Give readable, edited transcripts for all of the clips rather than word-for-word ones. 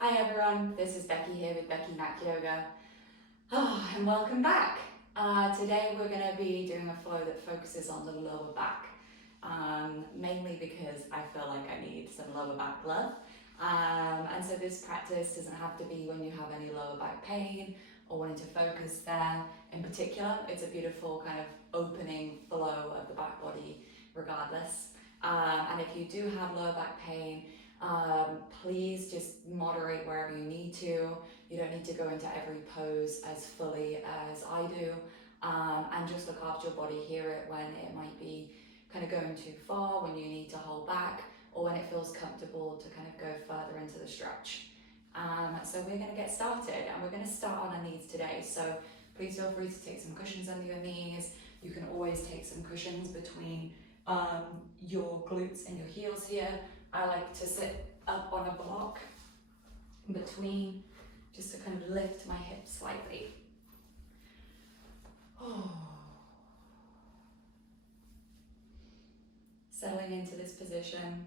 Hi everyone, this is Becky here with Becky Mac Yoga. And welcome back. Today we're going to be doing a flow that focuses on the lower back, mainly because I feel like I need some lower back love. And so this practice doesn't have to be when you have any lower back pain or wanting to focus there in particular. It's a beautiful kind of opening flow of the back body regardless. And if you do have lower back pain, please just moderate wherever you need to. You don't need to go into every pose as fully as I do, and just look after your body. Hear it when it might be kind of going too far, when you need to hold back, or when it feels comfortable to kind of go further into the stretch. So we're going to get started, and we're going to start on our knees today. So please feel free to take some cushions under your knees. You can always take some cushions between your glutes and your heels here. I like to sit up on a block in between, just to kind of lift my hips slightly. Settling into this position.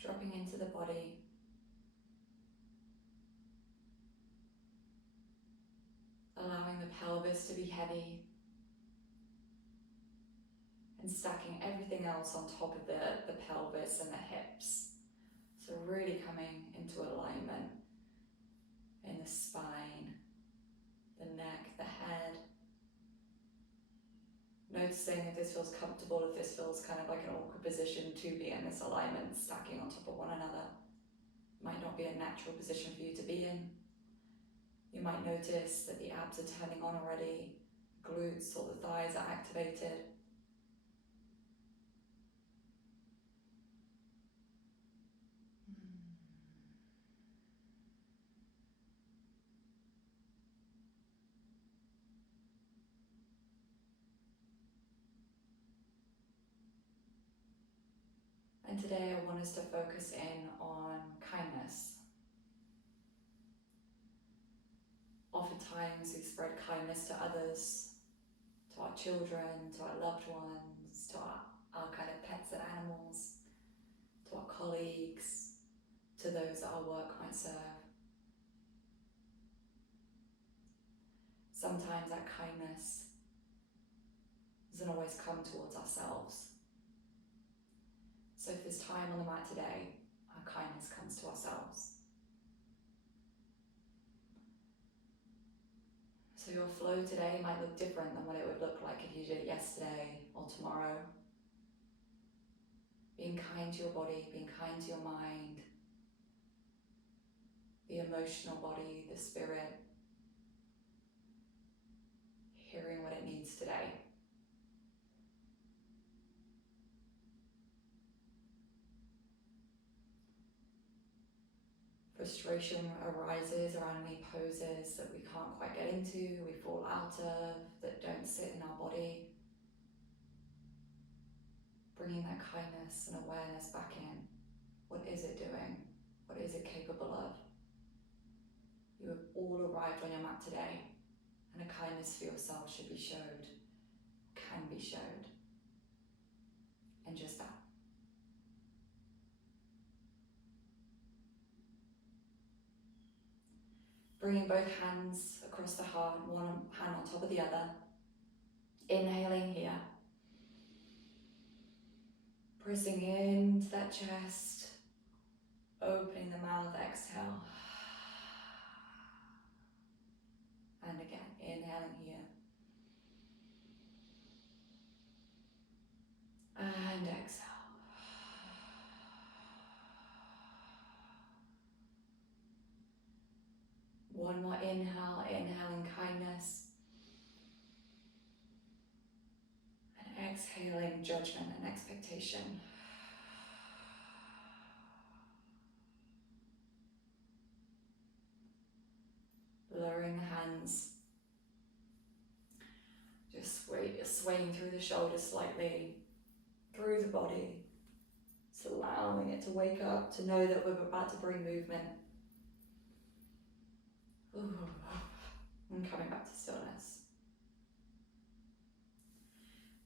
Dropping into the body. Allowing the pelvis to be heavy. And stacking everything else on top of the pelvis and the hips. So really coming into alignment in the spine, the neck, the head. Noticing if this feels comfortable, if this feels kind of like an awkward position to be in this alignment, stacking on top of one another. Might not be a natural position for you to be in. You might notice that the abs are turning on already, glutes or the thighs are activated. And today I want us to focus in on kindness. Oftentimes we spread kindness to others, to our children, to our loved ones, to our kind of pets and animals, to our colleagues, to those that our work might serve. Sometimes that kindness doesn't always come towards ourselves. So if there's time on the mat today, our kindness comes to ourselves. So your flow today might look different than what it would look like if you did it yesterday or tomorrow. Being kind to your body, being kind to your mind, the emotional body, the spirit, hearing what it needs today. Frustration arises around any poses that we can't quite get into, we fall out of, that don't sit in our body. Bringing that kindness and awareness back in. What is it doing? What is it capable of? You have all arrived on your mat today, and a kindness for yourself should be showed, can be showed. And just that. Bringing both hands across the heart, one hand on top of the other. Inhaling here. Pressing into that chest. Opening the mouth, exhale. And again, inhaling here. And exhale. One more inhale, inhaling kindness. And exhaling judgment and expectation. Lowering the hands. Just swaying through the shoulders slightly, through the body. Just allowing it to wake up, to know that we're about to bring movement. Ooh. And coming back to stillness.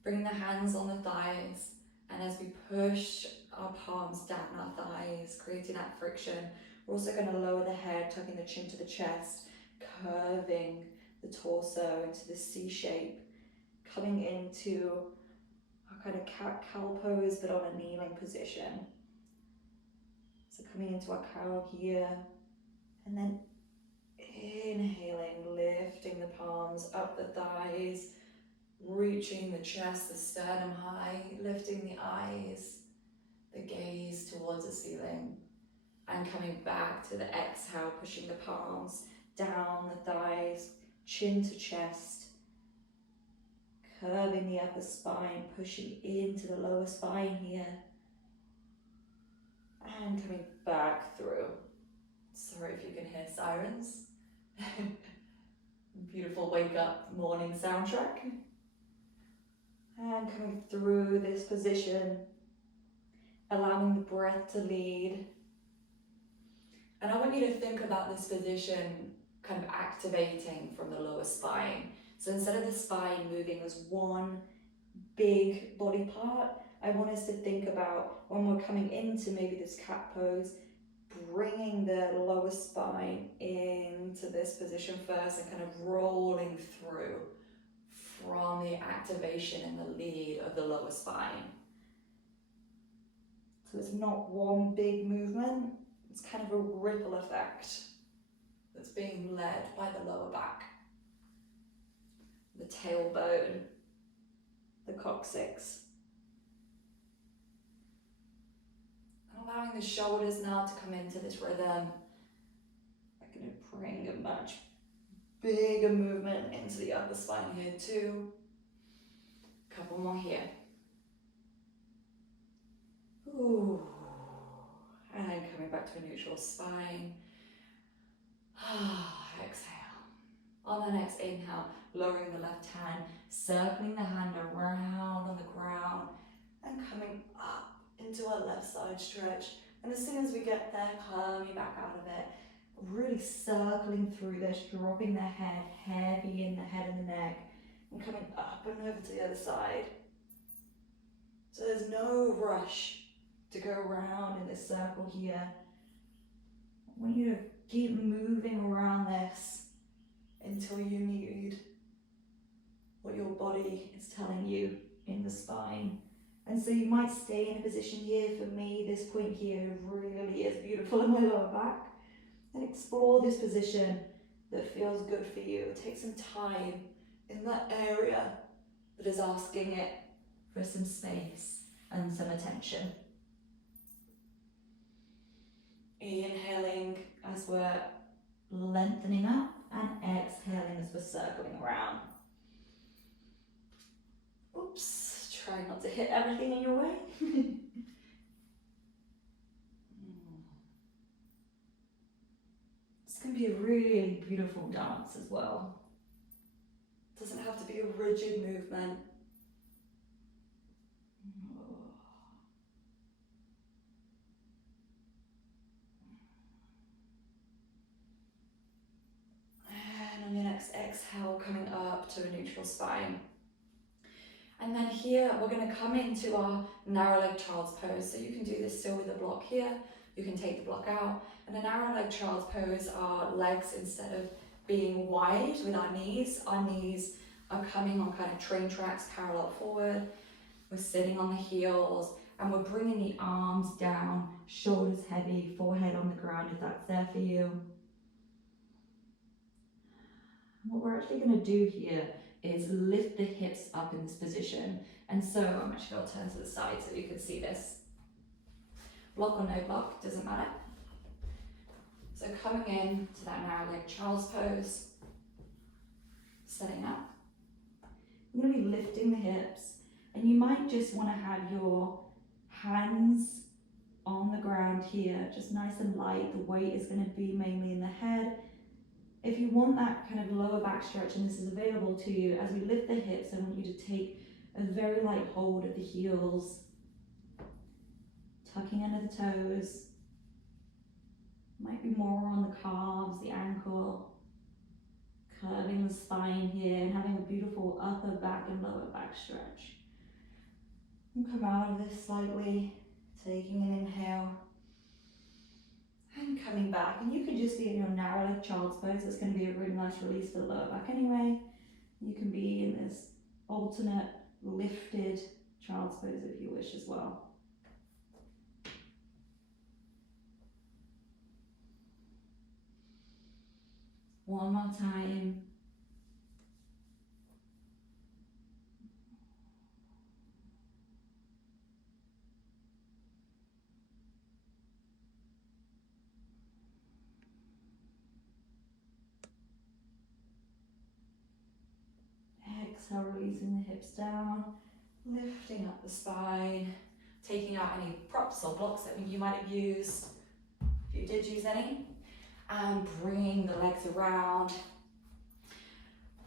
Bring the hands on the thighs, and as we push our palms down our thighs, creating that friction, we're also going to lower the head, tucking the chin to the chest, curving the torso into the C shape, coming into our kind of cat-cow pose, but on a kneeling position. So coming into our cow here, and then inhaling, lifting the palms up the thighs, reaching the chest, the sternum high, lifting the eyes, the gaze towards the ceiling, and coming back to the exhale, pushing the palms down the thighs, chin to chest, curving the upper spine, pushing into the lower spine here, and coming back through. Sorry if you can hear sirens. Beautiful wake up morning soundtrack. And coming through this position, allowing the breath to lead. And I want you to think about this position kind of activating from the lower spine. So instead of the spine moving as one big body part, I want us to think about when we're coming into maybe this cat pose, bringing the lower spine into this position first and kind of rolling through from the activation and the lead of the lower spine. So it's not one big movement, it's kind of a ripple effect that's being led by the lower back, the tailbone, the coccyx. And allowing the shoulders now to come into this rhythm. I'm going to bring a much bigger movement into the upper spine here too. Couple more here. Ooh. And coming back to a neutral spine. Exhale. On the next inhale, lowering the left hand, circling the hand around on the ground, and coming up into our left side stretch. And as soon as we get there, coming back out of it, really circling through this, dropping the head heavy in the head and the neck, and coming up and over to the other side. So there's no rush to go around in this circle here. I want you to keep moving around this until you need what your body is telling you in the spine. And so you might stay in a position here. For me, this point here really is beautiful in my lower back. And explore this position that feels good for you. Take some time in that area that is asking it for some space and some attention. Inhaling as we're lengthening up, and exhaling as we're circling around. Oops, try not to hit everything in your way. It's going to be a really beautiful dance as well. It doesn't have to be a rigid movement. And on your next exhale, coming up to a neutral spine. And then here, we're going to come into our narrow leg child's pose. So you can do this still with a block here. You can take the block out. And a narrow leg child's pose, our legs, instead of being wide with our knees are coming on kind of train tracks parallel forward. We're sitting on the heels, and we're bringing the arms down, shoulders heavy, forehead on the ground if that's there for you. What we're actually going to do here is lift the hips up in this position. And so I'm actually going to turn to the side so you can see this. Block or no block, doesn't matter. So coming in to that narrow leg child's pose, setting up. I'm going to be lifting the hips, and you might just want to have your hands on the ground here, just nice and light. The weight is going to be mainly in the head. If you want that kind of lower back stretch, and this is available to you, as we lift the hips, I want you to take a very light hold of the heels, tucking under the toes. Might be more on the calves, the ankle. curving the spine here and having a beautiful upper back and lower back stretch. And come out of this slightly, taking an inhale and coming back. And you can just be in your narrow leg child's pose. It's going to be a really nice release for the lower back anyway. You can be in this alternate lifted child's pose if you wish as well. One more time. Exhale, releasing the hips down, lifting up the spine, taking out any props or blocks that you might have used, if you did use any, and bringing the legs around.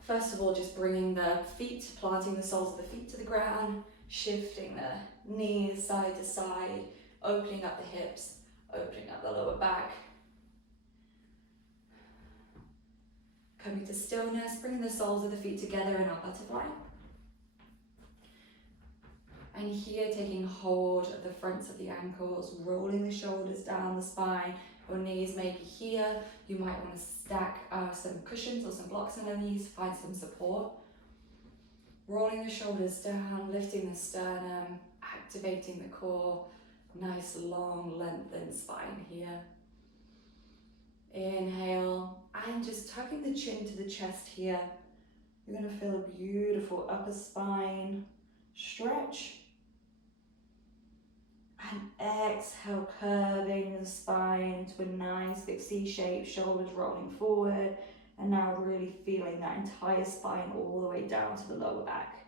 First of all, just bringing the feet, planting the soles of the feet to the ground, shifting the knees side to side, opening up the hips, opening up the lower back. Coming to stillness, bringing the soles of the feet together in our butterfly. And here, taking hold of the fronts of the ankles, rolling the shoulders down the spine. Your knees may be here. You might want to stack some cushions or some blocks underneath, find some support. Rolling the shoulders down, lifting the sternum, activating the core. Nice, long, lengthened spine here. Inhale, and just tucking the chin to the chest here. You're going to feel a beautiful upper spine stretch. And exhale, curving the spine to a nice big C shape, shoulders rolling forward. And now really feeling that entire spine all the way down to the lower back.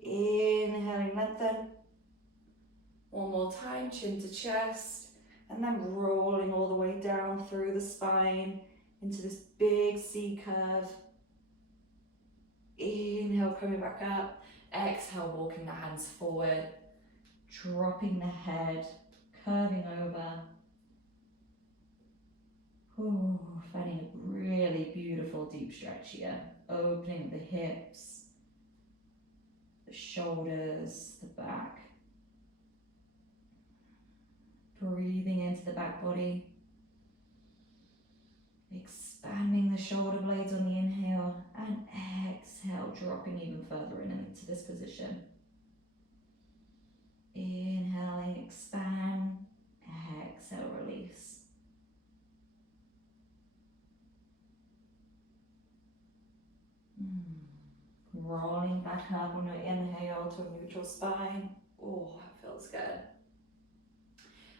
Inhaling, lengthen. One more time, chin to chest. And then rolling all the way down through the spine into this big C curve. Inhale, coming back up. Exhale, walking the hands forward. Dropping the head, curving over. Ooh, finding a really beautiful deep stretch here. Opening the hips, the shoulders, the back. Breathing into the back body. Expanding the shoulder blades on the inhale and exhale, dropping even further into this position. Inhaling, expand, exhale, release. Rolling back up on your inhale to a neutral spine. Oh, that feels good.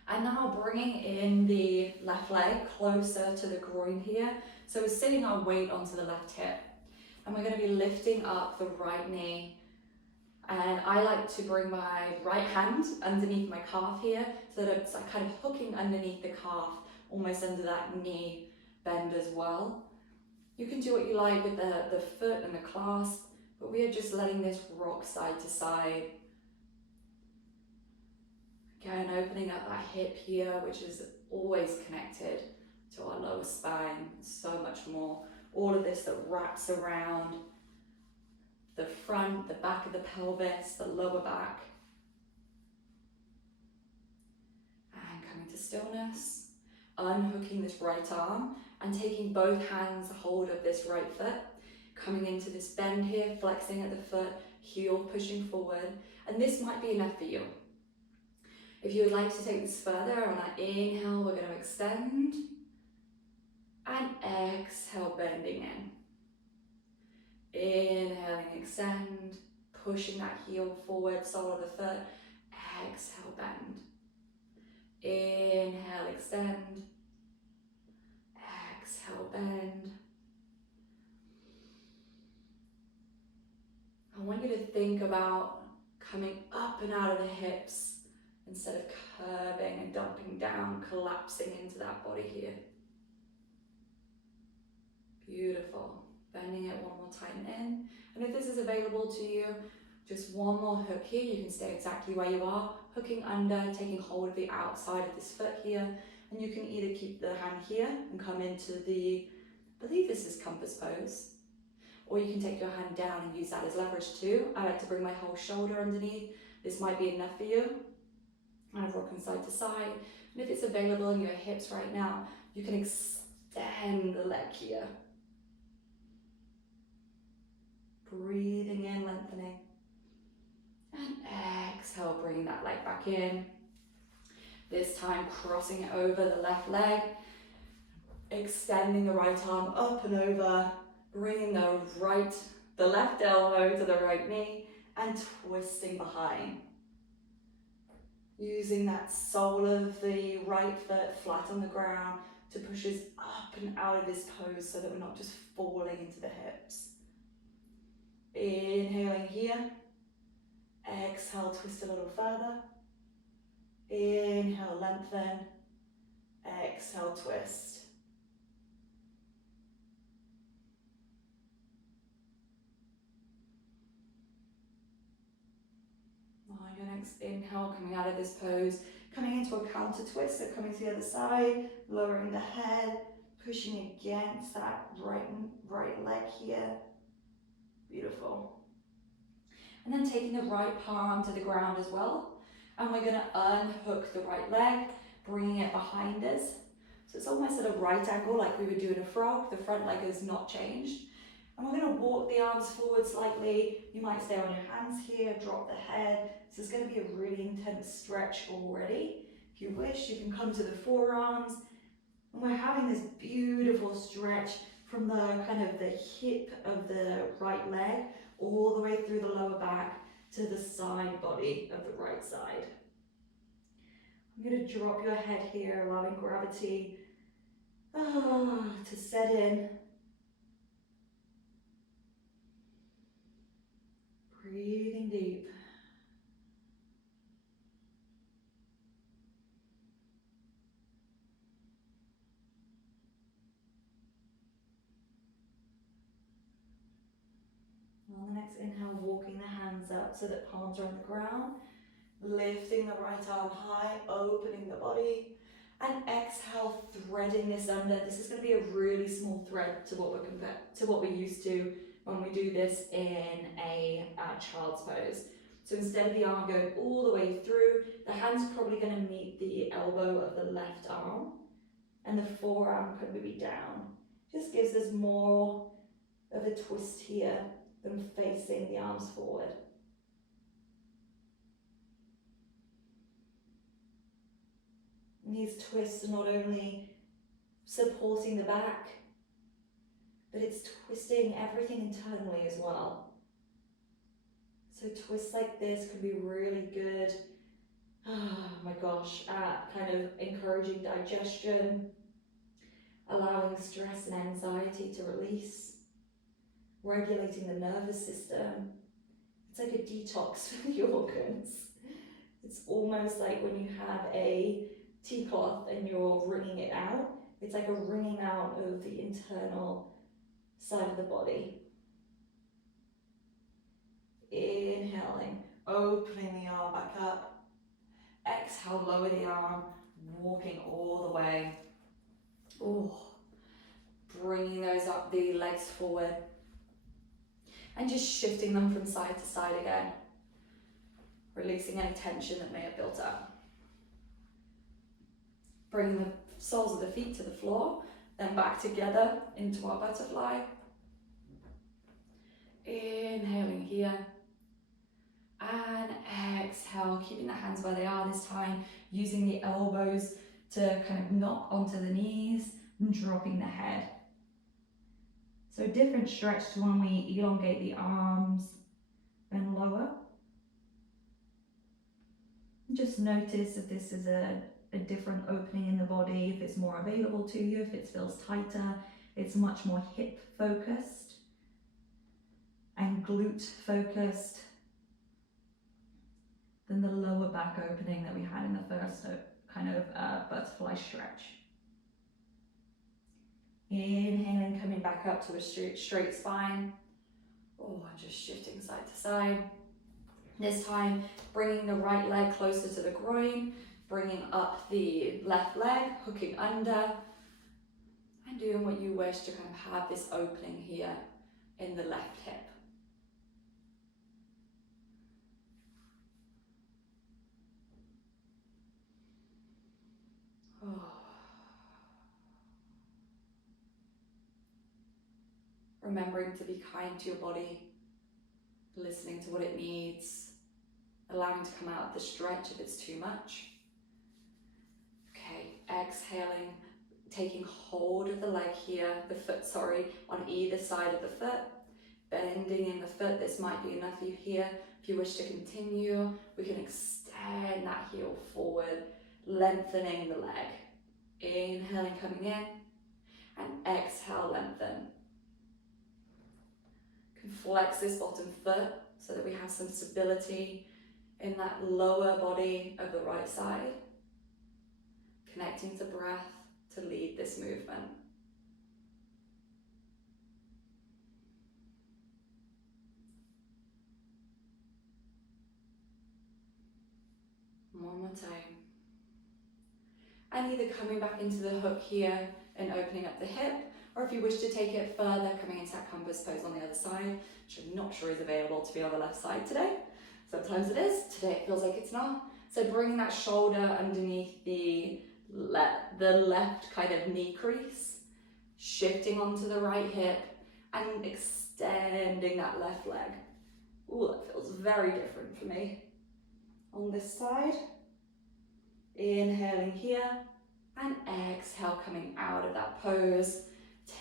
And now bringing in the left leg closer to the groin here. So we're sitting our weight onto the left hip. And we're going to be lifting up the right knee. And I like to bring my right hand underneath my calf here, so that it's like kind of hooking underneath the calf, almost under that knee bend as well. You can do what you like with the foot and the clasp, but we are just letting this rock side to side. Again, opening up that hip here, which is always connected to our lower spine, so much more. All of this that wraps around the front, the back of the pelvis, the lower back. And coming to stillness, unhooking this right arm and taking both hands hold of this right foot, coming into this bend here, flexing at the foot, heel pushing forward. And this might be enough for you. If you would like to take this further, on that inhale, we're going to extend and exhale, bending in. Inhaling, extend, pushing that heel forward, sole of the foot. Exhale, bend. Inhale, extend. Exhale, bend. I want you to think about coming up and out of the hips instead of curving and dumping down, collapsing into that body here. Beautiful. Bending it one more time in. And if this is available to you, just one more hook here. You can stay exactly where you are, hooking under, taking hold of the outside of this foot here. And you can either keep the hand here and come into the believe this is compass pose. Or you can take your hand down and use that as leverage too. I like to bring my whole shoulder underneath. This might be enough for you. Kind of rocking side to side. And if it's available in your hips right now, you can extend the leg here. Breathing in, lengthening. And exhale, bringing that leg back in. This time crossing it over the left leg. Extending the right arm up and over. Bringing the left elbow to the right knee and twisting behind. Using that sole of the right foot flat on the ground to push us up and out of this pose so that we're not just falling into the hips. Inhaling here. Exhale, twist a little further. Inhale, lengthen. Exhale, twist. On your next inhale, coming out of this pose, coming into a counter twist, so coming to the other side, lowering the head, pushing against that right leg here. Beautiful. And then taking the right palm to the ground as well. And we're going to unhook the right leg, bringing it behind us. So it's almost at a right angle like we would do in a frog. The front leg has not changed. And we're going to walk the arms forward slightly. You might stay on your hands here, drop the head. This is going to be a really intense stretch already. If you wish, you can come to the forearms. And we're having this beautiful stretch from the kind of the hip of the right leg all the way through the lower back to the side body of the right side. I'm going to drop your head here, allowing gravity to set in. Breathing deep. On the next inhale, walking the hands up so that palms are on the ground. Lifting the right arm high, opening the body. And exhale, threading this under. This is going to be a really small thread to what we're used to when we do this in a child's pose. So instead of the arm going all the way through, the hand's probably going to meet the elbow of the left arm, and the forearm could be down. Just gives us more of a twist here than facing the arms forward. And these twists are not only supporting the back, but it's twisting everything internally as well. So twists like this can be really good, oh my gosh, at kind of encouraging digestion, allowing stress and anxiety to release, regulating the nervous system. It's like a detox for the organs. It's almost like when you have a tea cloth and you're wringing it out. It's like a wringing out of the internal side of the body. Inhaling, opening the arm back up. Exhale, lower the arm, walking all the way. Bringing the legs forward. And just shifting them from side to side again. Releasing any tension that may have built up. Bringing the soles of the feet to the floor, then back together into our butterfly. Inhaling here. And exhale, keeping the hands where they are this time, using the elbows to kind of knock onto the knees and dropping the head. So different stretch to when we elongate the arms and lower. Just notice if this is a different opening in the body, if it's more available to you, if it feels tighter. It's much more hip focused and glute focused than the lower back opening that we had in the first kind of butterfly stretch. Inhaling, coming back up to a straight spine. Just shifting side to side. This time, bringing the right leg closer to the groin, bringing up the left leg, hooking under, And doing what you wish to kind of have this opening here in the left hip. Oh. Remembering to be kind to your body, listening to what it needs, allowing to come out of the stretch if it's too much. Okay, exhaling, taking hold of the leg here, the foot, sorry, on either side of the foot, bending in the foot. This might be enough for you here. If you wish to continue, we can extend that heel forward, lengthening the leg. Inhaling, coming in, and exhale, lengthen. Can flex this bottom foot so that we have some stability in that lower body of the right side. Connecting to breath to lead this movement. One more time. And either coming back into the hook here and opening up the hip, or if you wish to take it further, coming into that compass pose on the other side, which I'm not sure is available to be on the left side today. Sometimes it is, today it feels like it's not. So bringing that shoulder underneath the left kind of knee crease, shifting onto the right hip, and extending that left leg. Ooh, that feels very different for me. On this side, inhaling here, and exhale, coming out of that pose,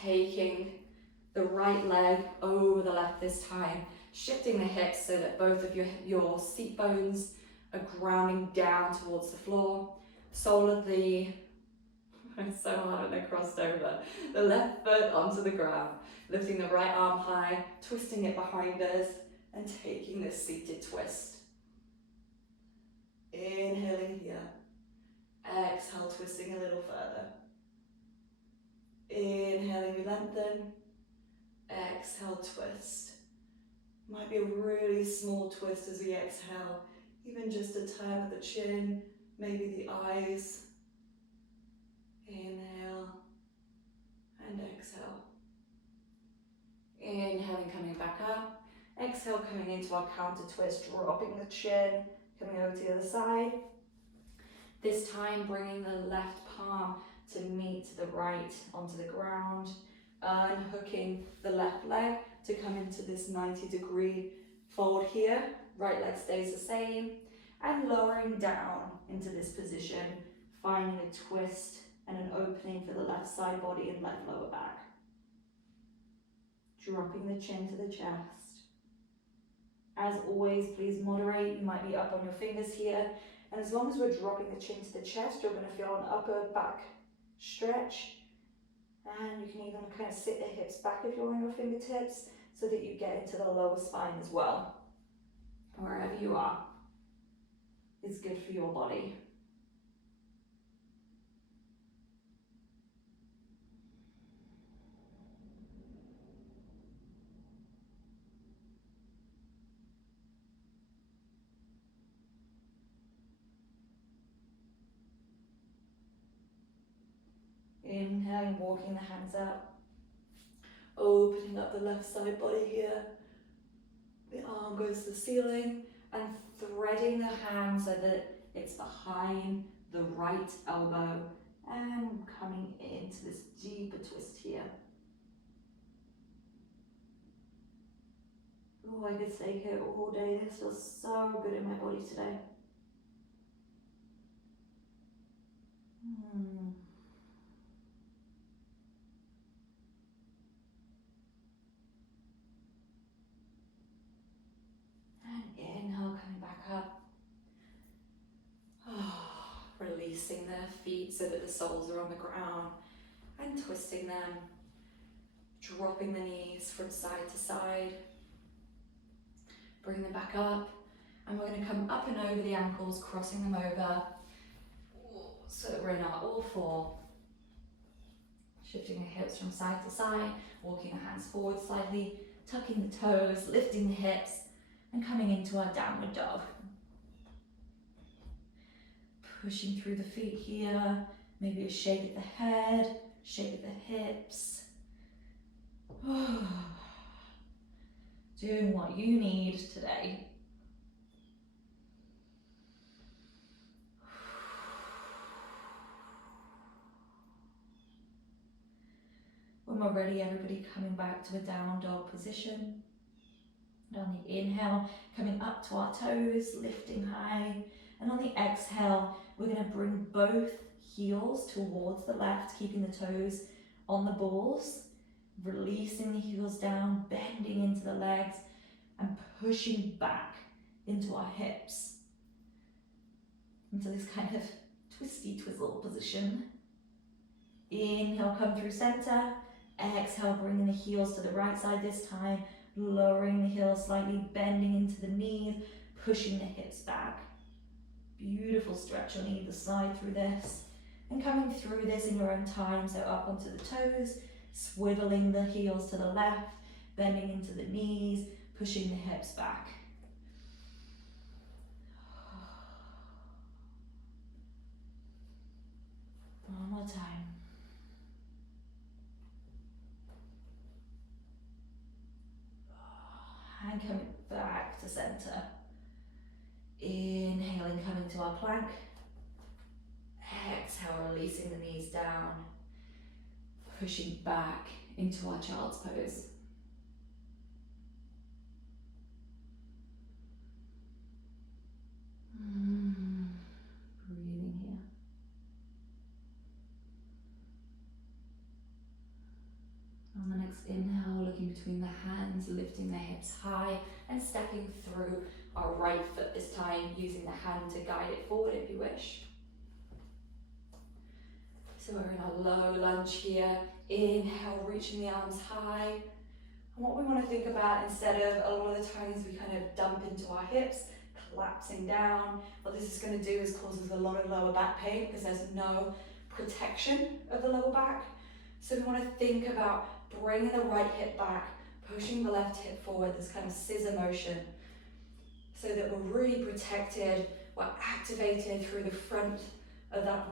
taking the right leg over the left this time, shifting the hips so that both of your seat bones are grounding down towards the floor. Sole of the, it's so hard when they're crossed over, the left foot onto the ground, lifting the right arm high, twisting it behind us, and taking this seated twist. Inhaling here. Exhale, twisting a little further. Inhaling, we lengthen. Exhale, twist. Might be a really small twist as we exhale, even just a turn of the chin, maybe the eyes. Inhale and exhale. Inhaling, coming back up. Exhale, coming into our counter twist, dropping the chin, coming over to the other side. This time, bringing the left palm to meet the right onto the ground, unhooking the left leg to come into this 90-degree fold here. Right leg stays the same, and lowering down into this position, finding a twist and an opening for the left side body and left lower back. Dropping the chin to the chest. As always, please moderate. You might be up on your fingers here. And as long as we're dropping the chin to the chest, you're going to feel an upper back stretch. And you can even kind of sit the hips back if you're on your fingertips so that you get into the lower spine as well. Wherever you are is good for your body. Inhaling, walking the hands up, opening up the left side body here. The arm goes to the ceiling and threading the hand so that it's behind the right elbow and coming into this deeper twist here. Oh, I could stay here all day. This feels so good in my body today. And inhale, coming back up. Releasing their feet so that the soles are on the ground and twisting them. Dropping the knees from side to side. Bring them back up. And we're going to come up and over the ankles, crossing them over. So that we're in our all four. Shifting the hips from side to side, walking the hands forward slightly, tucking the toes, lifting the hips, and coming into our downward dog. Pushing through the feet here, maybe a shake at the head, shape of the hips. Doing what you need today. When we're ready, everybody coming back to a down dog position. And on the inhale, coming up to our toes, lifting high. And on the exhale, we're going to bring both heels towards the left, keeping the toes on the balls, releasing the heels down, bending into the legs, and pushing back into our hips. Into this kind of twisty twizzle position. Inhale, come through center. Exhale, bringing the heels to the right side this time, lowering the heels slightly, bending into the knees, pushing the hips back. Beautiful stretch on either side through this. And coming through this in your own time, so up onto the toes, swiveling the heels to the left, bending into the knees, pushing the hips back. One more time. And coming back to center. Inhaling, coming to our plank. Exhale, releasing the knees down. Pushing back into our child's pose. Breathing here. On the next inhale, looking between the hands, lifting the hips high and stepping through our right foot this time, using the hand to guide it forward if you wish. So we're in our low lunge here. Inhale, reaching the arms high. And what we want to think about, instead of a lot of the times we kind of dump into our hips, collapsing down, what this is going to do is causes a lot of lower back pain because there's no protection of the lower back. So we want to think about bringing the right hip back, pushing the left hip forward, this kind of scissor motion, so that we're really protected, we're activated through the front of that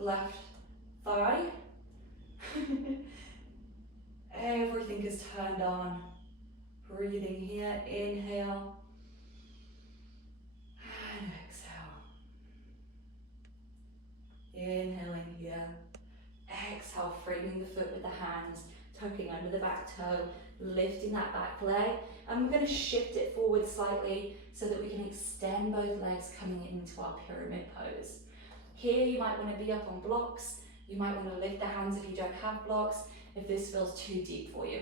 left thigh. Everything is turned on. Breathing here, inhale, and exhale. Inhaling here. Exhale, framing the foot with the hands, tucking under the back toe, lifting that back leg. And we're going to shift it forward slightly so that we can extend both legs coming into our pyramid pose. Here you might want to be up on blocks. You might want to lift the hands if you don't have blocks, if this feels too deep for you.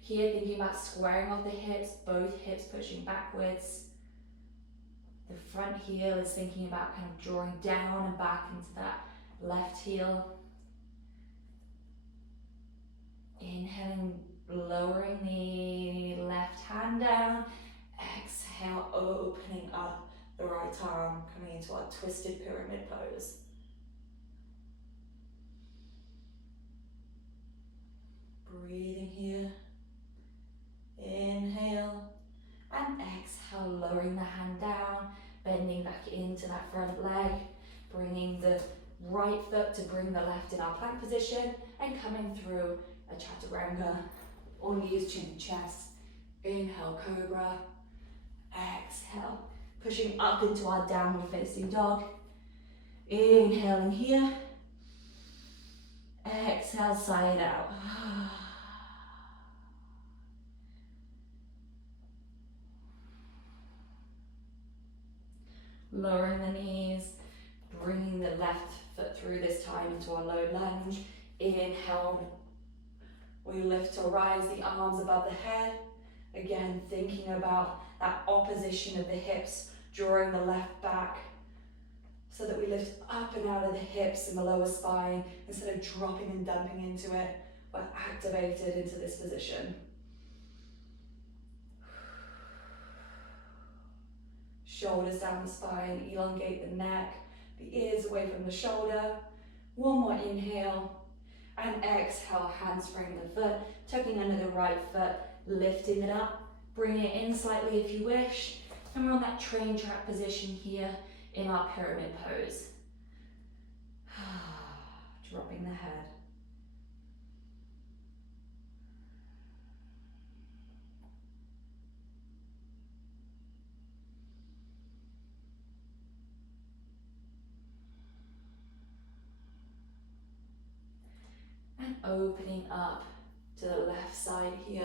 Here, thinking about squaring off the hips, both hips pushing backwards. The front heel is thinking about kind of drawing down and back into that left heel. Inhaling, lowering the left hand down. Exhale, opening up the right arm, coming into our twisted pyramid pose. Breathing here. Inhale and exhale, lowering the hand down, bending back into that front leg, bringing the right foot to bring the left in our plank position, and coming through a chaturanga, or knees, chin, chest. Inhale, cobra. Exhale, pushing up into our downward facing dog. Inhaling here. Exhale, sigh it out. Lowering the knees, bringing the left foot through this time into our low lunge. Inhale, we lift to rise the arms above the head. Again, thinking about that opposition of the hips, drawing the left back so that we lift up and out of the hips and the lower spine instead of dropping and dumping into it. We're activated into this position. Shoulders down the spine, elongate the neck, the ears away from the shoulder. One more inhale, and exhale, hands frame the foot, tucking under the right foot, lifting it up, bringing it in slightly if you wish, and we're on that train track position here in our pyramid pose. dropping the head. And opening up to the left side here,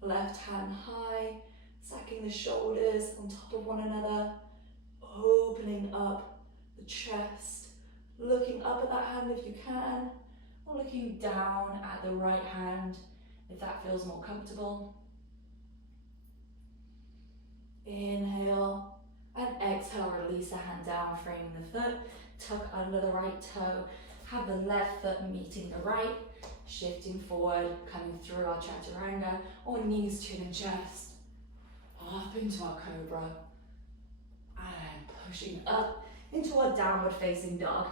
left hand high, sacking the shoulders on top of one another, opening up the chest, looking up at that hand if you can, or looking down at the right hand if that feels more comfortable. Inhale and exhale, release the hand down, framing the foot, tuck under the right toe, have the left foot meeting the right, shifting forward, coming through our chaturanga, or knees, chin and chest, up into our cobra, and pushing up into our downward facing dog.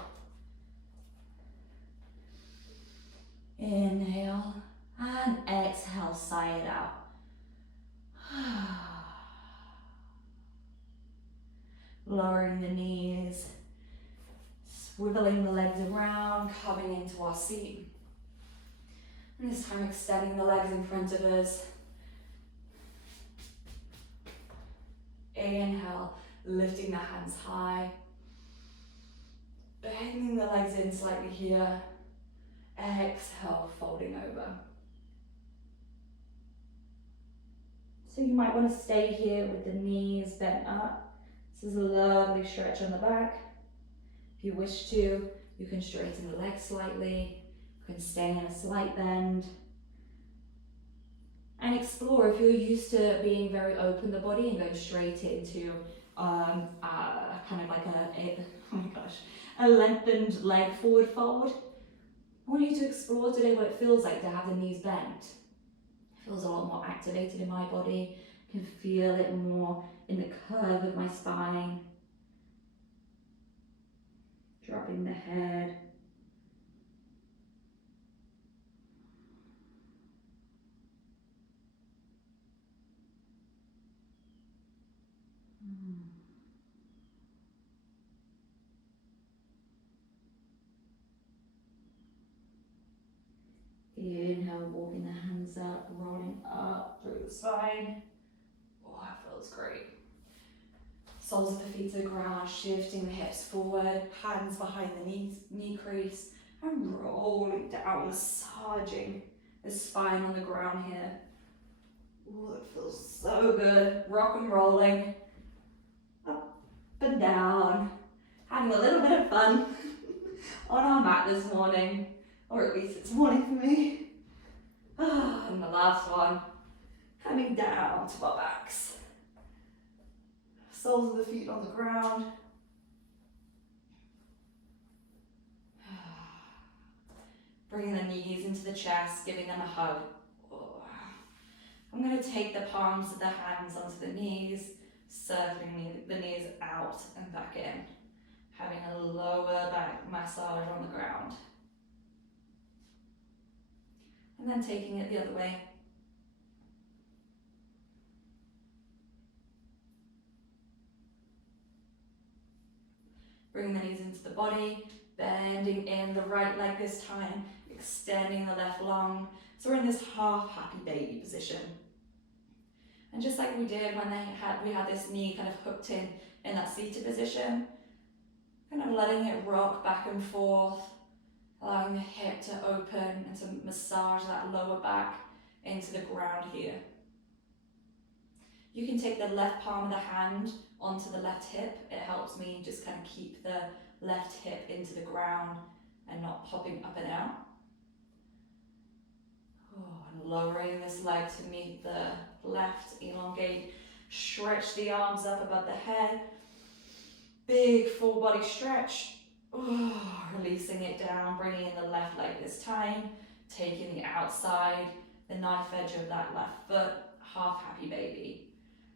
Inhale and exhale, sigh it out. Lowering the knees, swiveling the legs around, coming into our seat. And this time extending the legs in front of us. Inhale, lifting the hands high. Bending the legs in slightly here. Exhale, folding over. So you might want to stay here with the knees bent up. This is a lovely stretch on the back. If you wish to, you can straighten the legs slightly. You can stay in a slight bend. And explore if you're used to being very open the body and going straight into kind of like a lengthened leg forward fold. I want you to explore today what it feels like to have the knees bent. It feels a lot more activated in my body. I can feel it more in the curve of my spine. Dropping the head. Inhale, walking the hands up, rolling up through the spine. Oh, that feels great. Soles of the feet to the ground, shifting the hips forward, hands behind the knee crease, and rolling down, massaging the spine on the ground here. Oh, that feels so good. Rock and rolling, up and down, having a little bit of fun on our mat this morning, or at least it's morning for me. And the last one, coming down to our backs. Soles of the feet on the ground. Bringing the knees into the chest, giving them a hug. Oh. I'm going to take the palms of the hands onto the knees, circling the knees out and back in. Having a lower back massage on the ground. And then taking it the other way. Bringing the knees into the body, bending in the right leg this time, extending the left long. So we're in this half happy baby position. And just like we did when we had this knee kind of hooked in that seated position, kind of letting it rock back and forth, allowing the hip to open and to massage that lower back into the ground here. You can take the left palm of the hand onto the left hip. It helps me just kind of keep the left hip into the ground and not popping up and out. Oh, and lowering this leg to meet the left, elongate, stretch the arms up above the head. Big full body stretch. Oh, releasing it down, bringing in the left leg this time, taking the outside, the knife edge of that left foot, half happy baby.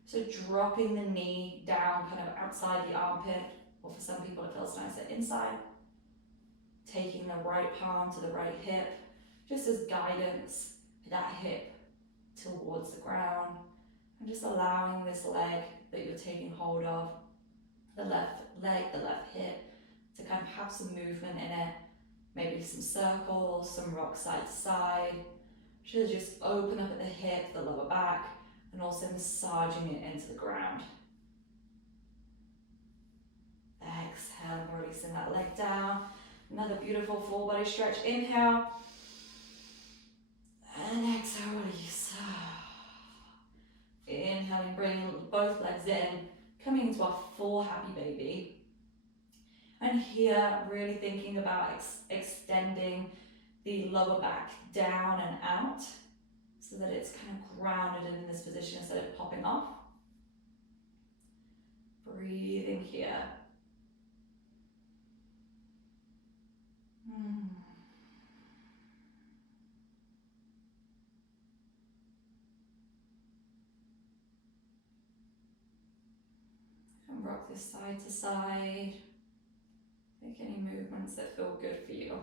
So dropping the knee down kind of outside the armpit, or for some people it feels nicer inside. Taking the right palm to the right hip, just as guidance, that hip towards the ground, and just allowing this leg that you're taking hold of, the left leg, the left hip, to kind of have some movement in it, maybe some circles, some rock side to side. Should just open up at the hip, the lower back, and also massaging it into the ground. Exhale, releasing that leg down. Another beautiful full body stretch. Inhale. And exhale, release. Inhaling, bringing both legs in, coming into our full happy baby. And here, really thinking about extending the lower back down and out so that it's kind of grounded in this position instead of popping off. Breathing here. And rock this side to side. Make any movements that feel good for you.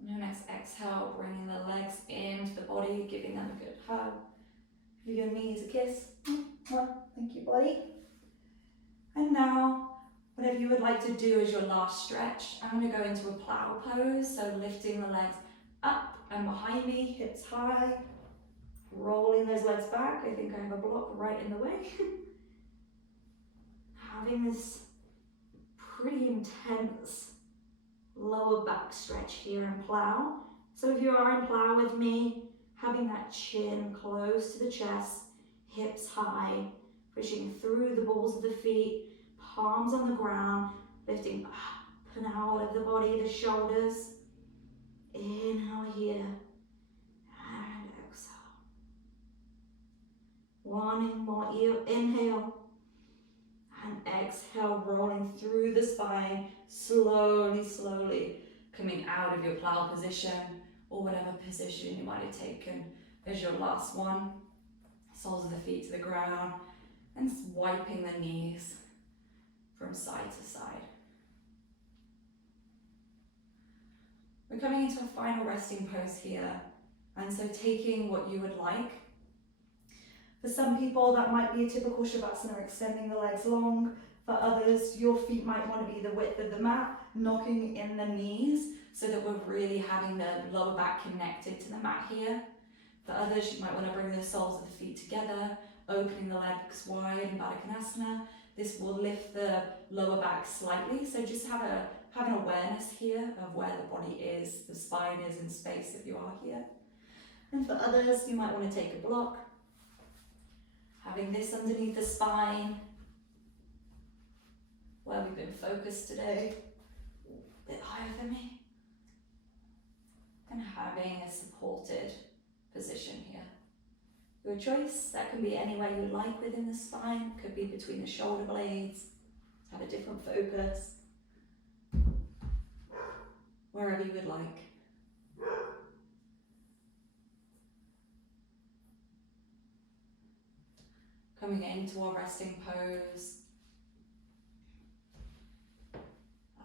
And your next exhale, bringing the legs into the body, giving them a good hug. Give your knees a kiss. Thank you, body. And now, whatever you would like to do as your last stretch, I'm going to go into a plow pose. So lifting the legs up and behind me, hips high. Rolling those legs back. I think I have a block right in the way. Having this pretty intense lower back stretch here in plow. So if you are in plow with me, having that chin close to the chest, hips high, pushing through the balls of the feet, palms on the ground, lifting up and out of the body, the shoulders. Inhale here and exhale. One more inhale and exhale, rolling through the spine, slowly, slowly coming out of your plow position or whatever position you might have taken as your last one. Soles of the feet to the ground and wiping the knees from side to side. We're coming into a final resting pose here, and so taking what you would like. For some people, that might be a typical Shavasana, extending the legs long. For others, your feet might want to be the width of the mat, knocking in the knees so that we're really having the lower back connected to the mat here. For others, you might want to bring the soles of the feet together, opening the legs wide in Baddha Konasana. This will lift the lower back slightly, so just have an awareness here of where the body is, the spine is in space if you are here. And for others, you might want to take a block, having this underneath the spine, where we've been focused today, a bit higher than me, and having a supported position here. Your choice, that can be anywhere you like within the spine, could be between the shoulder blades, have a different focus, wherever you would like. Coming into our resting pose,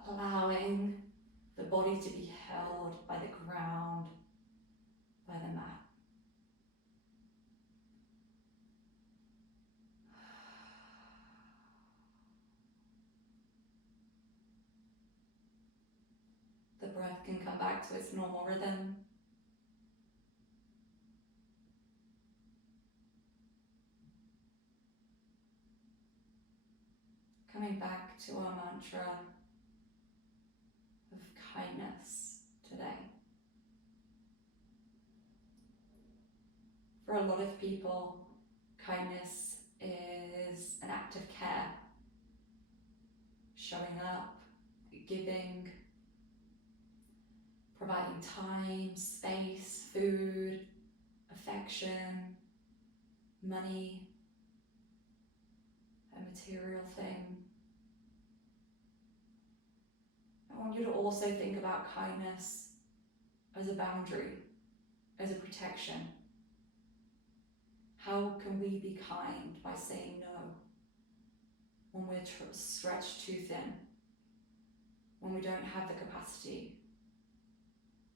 allowing the body to be held by the ground, by the mat. The breath can come back to its normal rhythm. Coming back to our mantra of kindness today. For a lot of people, kindness is an act of care. Showing up, giving, providing time, space, food, affection, money, a material thing. I want you to also think about kindness as a boundary, as a protection. How can we be kind by saying no when we're stretched too thin, when we don't have the capacity,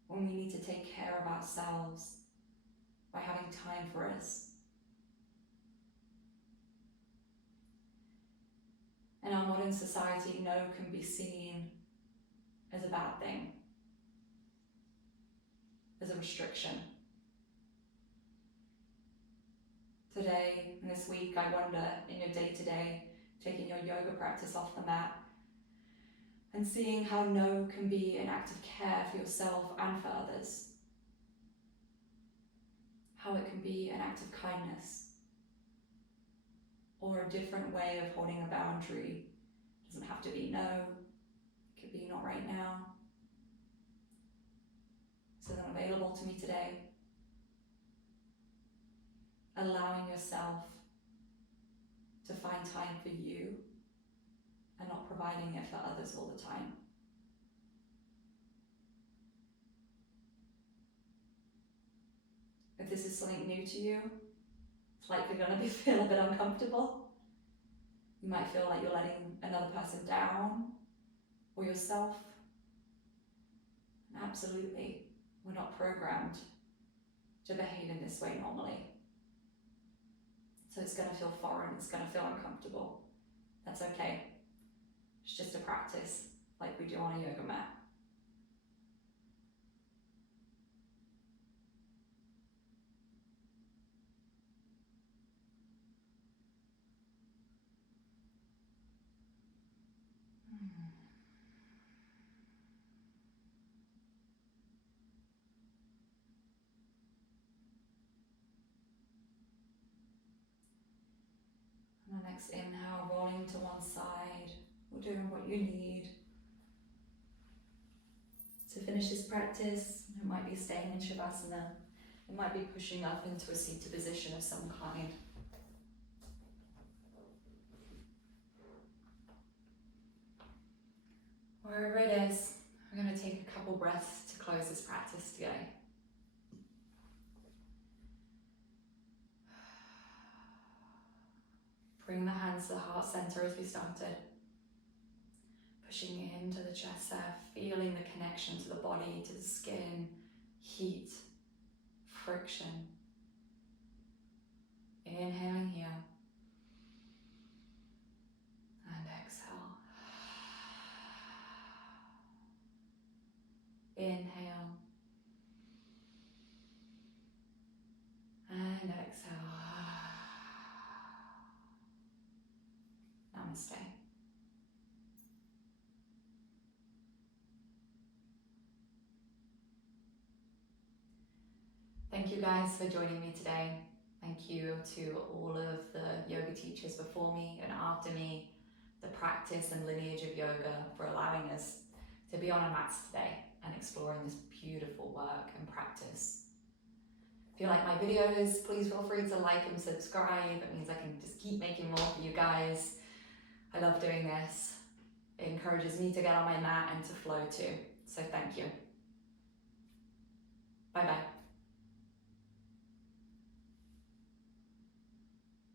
when we need to take care of ourselves by having time for us? In our modern society, no can be seen as a bad thing, as a restriction. Today, and this week, I wonder, in your day-to-day, taking your yoga practice off the mat, and seeing how no can be an act of care for yourself and for others. How it can be an act of kindness, or a different way of holding a boundary. It doesn't have to be no, it could be not right now. So then available to me today. Allowing yourself to find time for you and not providing it for others all the time. If this is something new to you, it's likely going to feel a bit uncomfortable. You might feel like you're letting another person down or yourself. And absolutely, we're not programmed to behave in this way normally. So it's going to feel foreign, it's going to feel uncomfortable. That's okay. It's just a practice like we do on a yoga mat. And the next inhale, rolling to one side, or doing what you need to finish this practice. It might be staying in Shavasana. It might be pushing up into a seated position of some kind. Wherever it is, we're going to take a couple breaths to close this practice today. Bring the hands to the heart center as we started. Pushing into the chest there, feeling the connection to the body, to the skin, heat, friction. Inhaling here. And exhale. Inhale. And exhale. Namaste. Thank you guys for joining me today. Thank you to all of the yoga teachers before me and after me, the practice and lineage of yoga, for allowing us to be on our mats today and exploring this beautiful work and practice. If you like my videos, please feel free to like and subscribe. It means I can just keep making more for you guys. I love doing this. It encourages me to get on my mat and to flow too. So thank you. Bye bye.